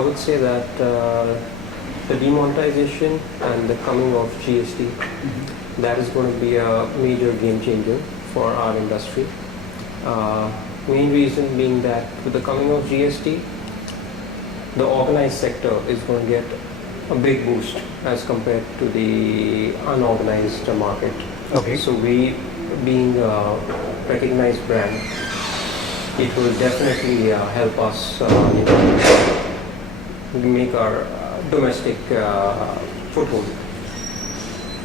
I would say that the demonetization and the coming of GST, that is going to be a major game changer for our industry. Main reason being that with the coming of GST, the organized sector is going to get a big boost as compared to the unorganized market. Okay. So we, being a recognized brand, it will definitely help us, make our domestic foothold.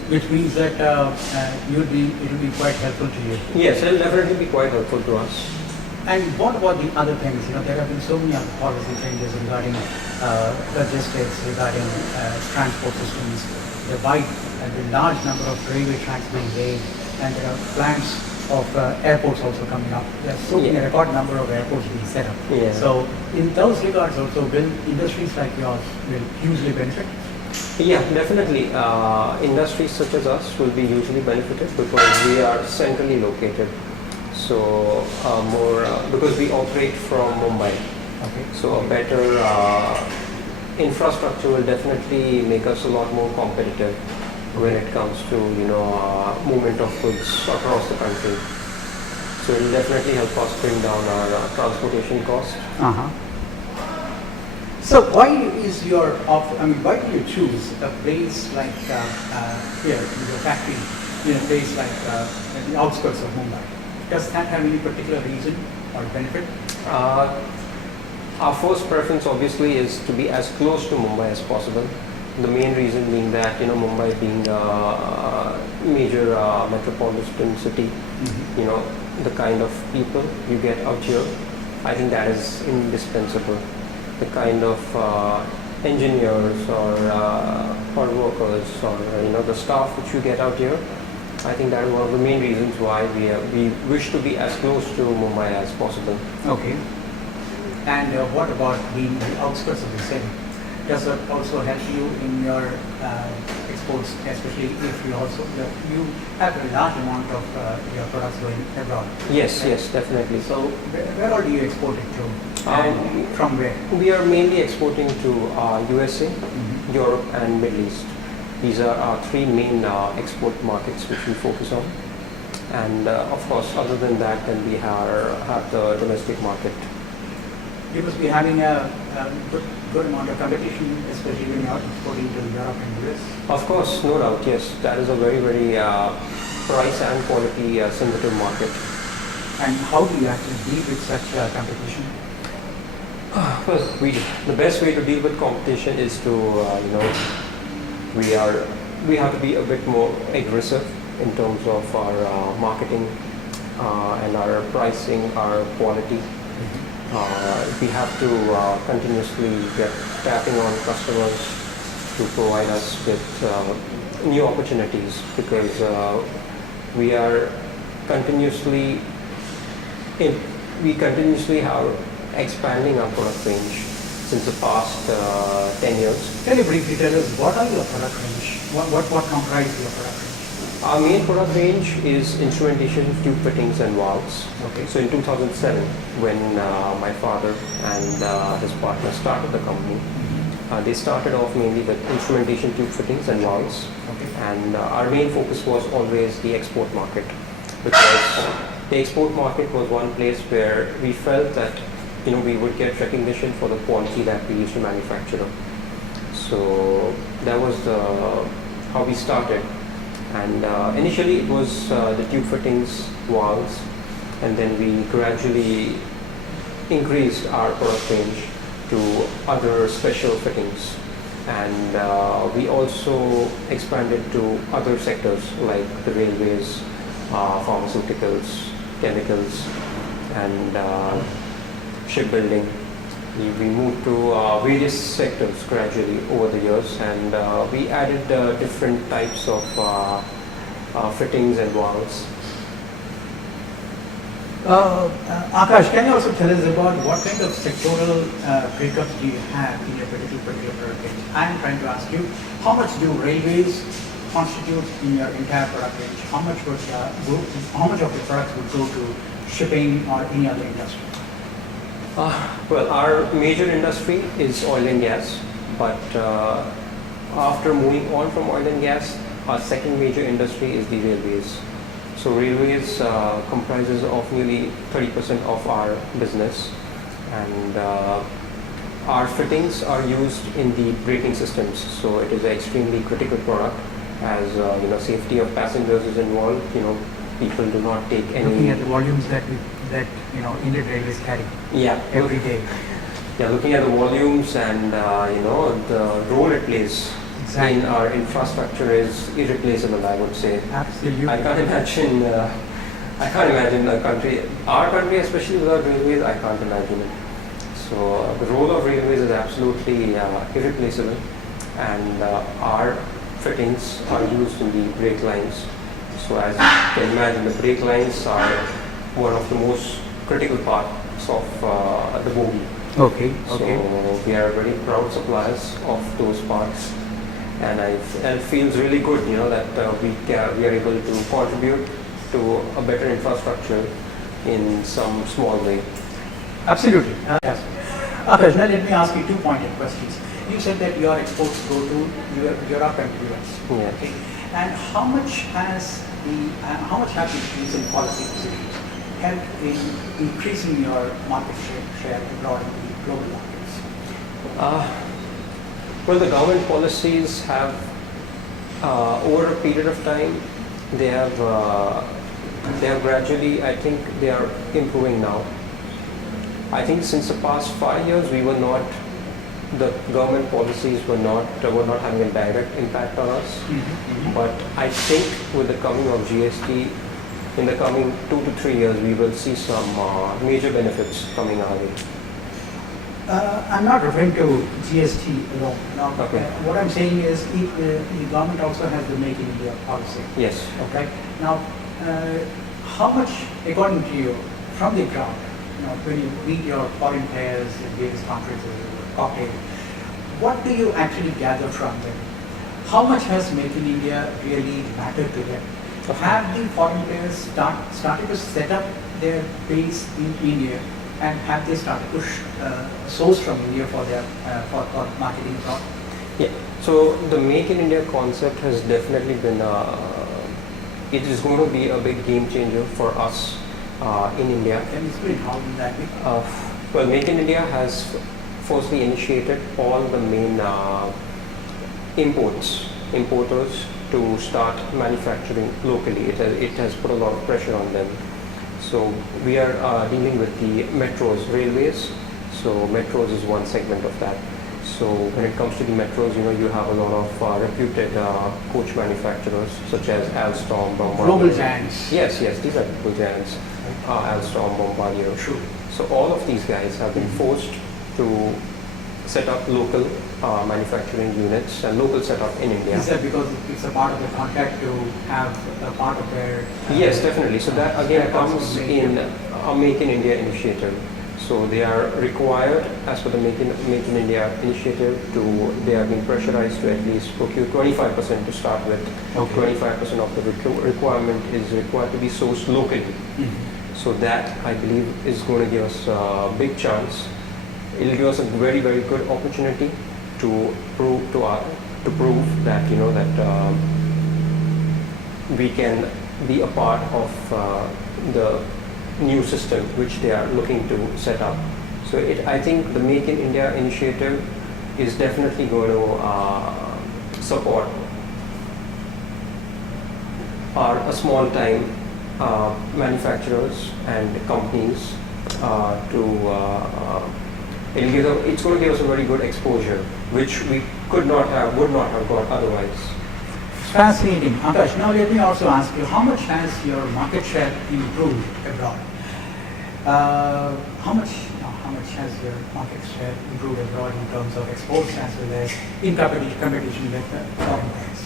Which means that it will be quite helpful to you. Yes, it will definitely be quite helpful to us. And what about the other things? There have been so many other policy changes regarding logistics, regarding transport systems, the large number of railway tracks being laid, and there are plans of airports also coming up. There are so many record number of airports being set up. Yeah. So in those regards also, will industries like yours will hugely benefit? Yeah, definitely. Industries such as us will be hugely benefited because we are centrally located. So because we operate from Mumbai. Okay. So a better infrastructure will definitely make us a lot more competitive when it comes to movement of goods across the country. So it will definitely help us bring down our transportation cost. So why why do you choose a place like here in your factory, in a place like the outskirts of Mumbai? Does that have any particular reason or benefit? Our first preference obviously is to be as close to Mumbai as possible. The main reason being that Mumbai being a major metropolitan city, the kind of people you get out here, I think that is indispensable. The kind of engineers or workers or the staff which you get out here, I think that is one of the main reasons why we wish to be as close to Mumbai as possible. Okay. And what about being the outskirts of the city? Does that also help you in your exports, especially if you have a large amount of your products going abroad? Yes, yes, definitely. So where all do you export it to? And from where? We are mainly exporting to USA, Europe and Middle East. These are our three main export markets which we focus on. And of course, other than that, then we have the domestic market. You must be having a good amount of competition, especially when you are exporting to Europe and US. Of course, no doubt, yes. That is a very, very price and quality sensitive market. And how do you actually deal with such competition? Well, the best way to deal with competition is to, we have to be a bit more aggressive in terms of our marketing and our pricing, our quality. We have to continuously get tapping on customers to provide us with new opportunities because we continuously are expanding our product range since the past 10 years. Can you briefly tell us what are your product range? What comprises your product range? Our main product range is instrumentation, tube fittings and valves. Okay. So in 2007, when my father and his partner started the company, they started off mainly with instrumentation, tube fittings and valves. Okay. And our main focus was always the export market because the export market was one place where we felt that we would get recognition for the quality that we used to manufacture. So that was how we started. And initially it was the tube fittings, valves, and then we gradually increased our product range to other special fittings. And we also expanded to other sectors like the railways, pharmaceuticals, chemicals, and shipbuilding. We moved to various sectors gradually over the years, and we added different types of fittings and valves. Akash, can you also tell us about what kind of sectoral breakups do you have in your particular product range? I am trying to ask you, how much do railways constitute in your entire product range? How much of your products would go to shipping or any other industry? Well, our major industry is oil and gas, but after moving on from oil and gas, our second major industry is the railways. So railways comprises of nearly 30% of our business, and our fittings are used in the braking systems. So it is an extremely critical product, as safety of passengers is involved. People do not take any. Looking at the volumes that Indian Railways carry Yeah. every day. Yeah, looking at the volumes and the role it plays Exactly. in our infrastructure is irreplaceable, I would say. Absolutely. I can't imagine. I can't imagine a country, our country especially without railways. I can't imagine it. So the role of railways is absolutely irreplaceable, and our fittings are used in the brake lines. So as you can imagine, the brake lines are one of the most critical parts of the bogie. Okay. So we are very proud suppliers of those parts, and it feels really good, that we are able to contribute to a better infrastructure in some small way. Absolutely. Yes. Akash, now let me ask you two pointed questions. You said that your exports go to Europe and US. Yeah. Okay. And how much have the recent policy decisions helped in increasing your market share abroad in the global markets? Well, the government policies have, over a period of time, they have gradually, I think they are improving now. I think since the past 5 years, the government policies were not having a direct impact on us. But I think with the coming of GST, in the coming 2 to 3 years, we will see some major benefits coming our way. I'm not referring to GST alone. No. Okay. What I'm saying is the government also has the Make in India policy. Yes. Okay. Now, how much, according to you, from the ground, when you meet your foreign players in various conferences or cocktail, what do you actually gather from them? How much has Make in India really mattered to them? Have the foreign players started to set up their base in India, and have they started to source from India for their for marketing abroad? Yeah. So the Make in India concept has definitely been. It is going to be a big game changer for us in India. Can you explain how will that be? Well, Make in India has firstly initiated all the main importers to start manufacturing locally. It has put a lot of pressure on them. So we are dealing with the metros, railways. So metros is one segment of that. So when it comes to the metros, you have a lot of reputed coach manufacturers such as Alstom, Bombardier. Global giants. Yes, these are global giants. Alstom, Bombardier. True. So all of these guys have been forced to set up local manufacturing units and local setup in India. Is that because it's a part of the contract to have a part of their... Yes, definitely. So that again comes in a Make in India initiative. So they are required, as per the Make in India initiative, they are being pressurized to at least procure 25% to start with. Okay. 25% of the requirement is required to be sourced locally. So that, I believe, is going to give us a big chance. It will give us a very, very good opportunity to prove that we can be a part of the new system which they are looking to set up. So I think the Make in India initiative is definitely going to support our small time manufacturers and companies it's going to give us a very good exposure, which we would not have got otherwise. Fascinating. Akash, now let me also ask you, how much has your market share improved abroad? How much has your market share improved abroad in terms of exports as well as in competition with foreign players?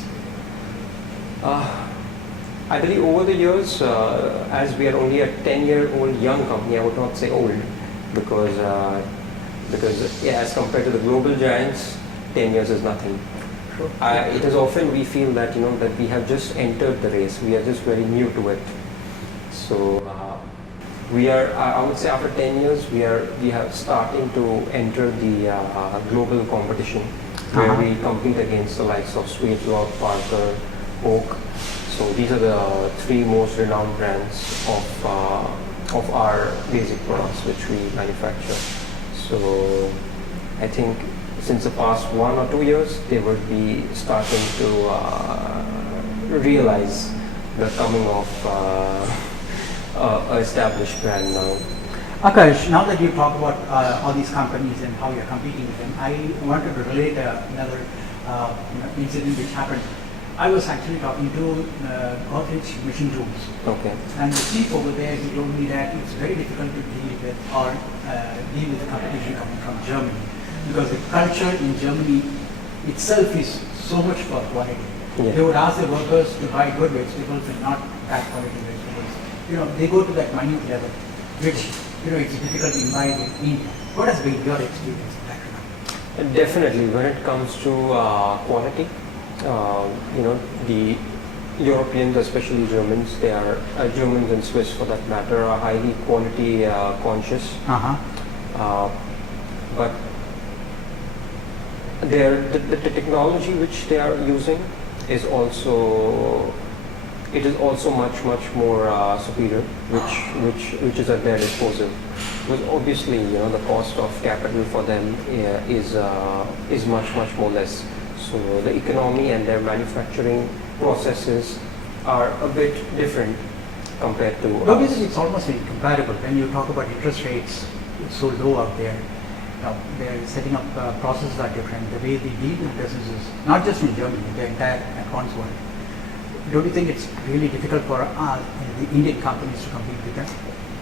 I believe over the years, as we are only a 10-year-old young company, I would not say old, because as compared to the global giants, 10 years is nothing. Sure. It is often we feel that that we have just entered the race. We are just very new to it. So we are, I would say after 10 years, we have starting to enter the global competition where we compete against the likes of Sweet Rock, Parker, Oak. So these are the three most renowned brands of our basic products which we manufacture. So I think since the past 1 or 2 years, they would be starting to realize the coming of an established brand now. Akash, now that you talk about all these companies and how you're competing with them, I wanted to relate another incident which happened. I was actually talking to Godrej Machine Tools. Okay. And the chief over there, he told me that it's very difficult to deal with or deal with the competition coming from Germany, because the culture in Germany itself is so much for quality. Yeah. They would ask their workers to buy good vegetables and not bad quality vegetables. They go to that minute level, which it's difficult to imbibe in India. What has been your experience in that regard? Definitely, when it comes to quality, the Europeans, especially Germans, they are Germans and Swiss for that matter, are highly quality conscious. But the technology which they are using is also much more superior, which is at their disposal. Because obviously, the cost of capital for them is much more less. So the economy and their manufacturing processes are a bit different compared to obviously it's almost incomparable when you talk about interest rates so low out there. They're setting up processes are different. The way they deal with businesses, not just in Germany, the entire advanced world. Don't you think it's really difficult for the Indian companies to compete with them?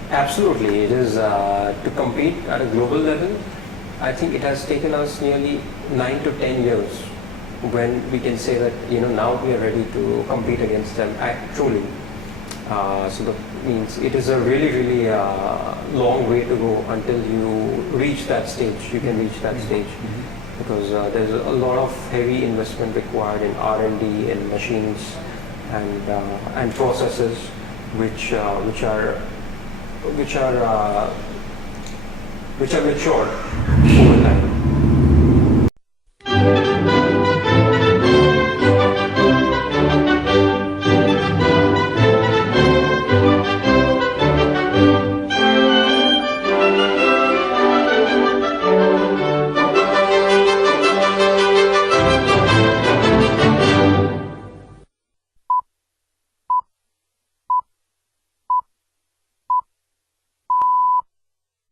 Absolutely, it is to compete at a global level. I think it has taken us nearly 9 to 10 years when we can say that now we are ready to compete against them truly. So that means it is a really long way to go until you reach that stage. You can reach that stage because there's a lot of heavy investment required in R&D and machines and processes which are mature